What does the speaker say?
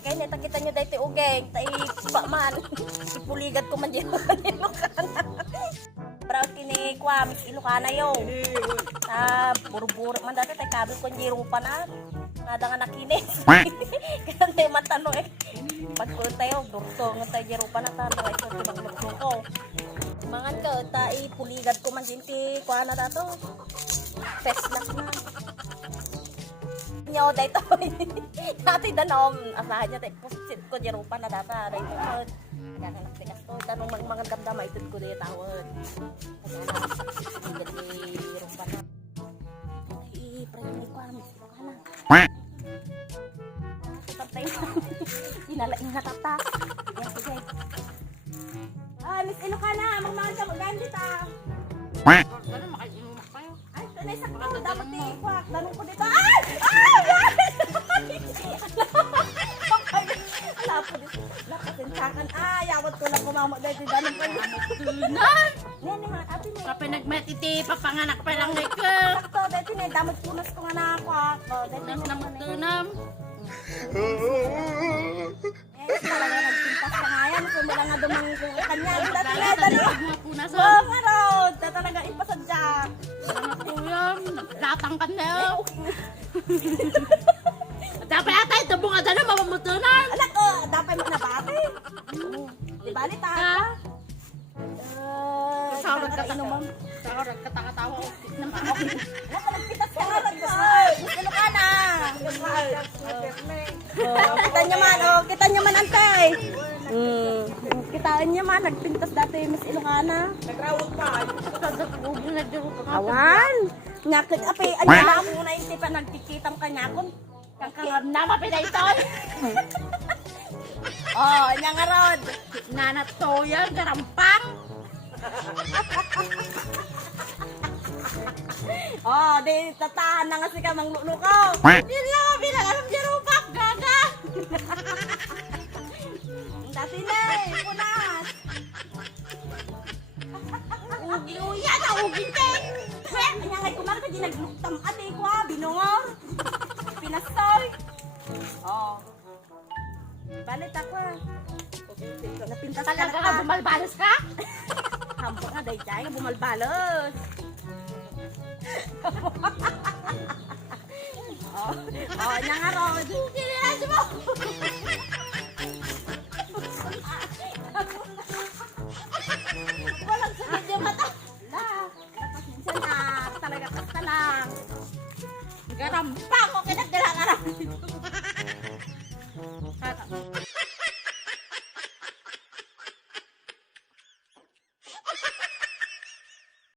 kay nakita nyo dahil ugeng, tayo pa man. Ipuligad ko man dyan. Brown kini kwa, Miss Ilocana yo. Buru-buru man dati tayo kabil ko njiro pa na. Nada nga nakinis. Kaya tayo matano eh. Pagkulot tayo, durso nga tayo njiro pa na tano. Ay, so, tibag-luklo ko. Mangan ka, tayo puligad ko man din ti kwa na dato. Feslas na. Nyo dahil to. Dati danom, asahan niya tayo. Pusit ko njiro pa na data. Dahil to. Nagkakanak tikas to. Tanong mga damdama ito ko dahil tawad. Puligad ni rumpa na. Ay, prayo ko amis. Tatay mo. Sinalaing natata. Yan, sige. Ay, Miss Ilocana, magmahal ka magandit ah. Ano, makainumak kayo? Ay, tunay sa ko. Dapat ikwak. Danong ko dito. Ay! Ay! Lapo dito. Lapasinsakan. Ay, awat ko lang kumamot dito. Danong ko dito. Tunan! Yan, mga ate mo. Kapag nagmatiti, papanganak pa lang ko. Sakto, dito na. Damot punas ko nga nakwak. Tunas na magtunam. Eh, talaga nagpintas ka nga yan. Kung wala nga dumang kanya. Dati na, dali. Mga punasan. Oo, marod. Talaga ipasadya. Mga kuyam, naglatang ka na. Dapat ata ito bunga na mamamutunan. Anak ko, dapat mo nabati. Di ba, Lita? Kasawag ka inuman. Saka nagkataka-tawa ko. Anak ko, nagpitas ka nga. Ano ka na? Kita niya man, kita niya man, antay. Kitaan niya man, nagpintas dati Miss Ilocana. Nagrawag pa. Nagduro pa. Awan! Nyakit, api, ano mo na yung tipa, nagtikitam ka niya kung Kang nama pinayton. oh, niya nga rod. Nanatoyan, garampang. Oh, di tatahan na nga si ka manglulo ko. Hindi lang kami alam niya rupak, gaga. Dati na eh, punas. Ugi-uya na, ugin-ten. Kanya ngay kumaka di nagluktam ate ko ah, binungor. Pinastoy. Oh. Balit ako ah. Napintas ka Talaga na ka ka. bumalbalos ka? Hampo nga day jay nga bumalbalos. oh, oh, nangarod. Kinilas mo. Walang sunod yung mata. La, tapos minsan na talaga kasta lang. Garampang ko kinagdala-garampang.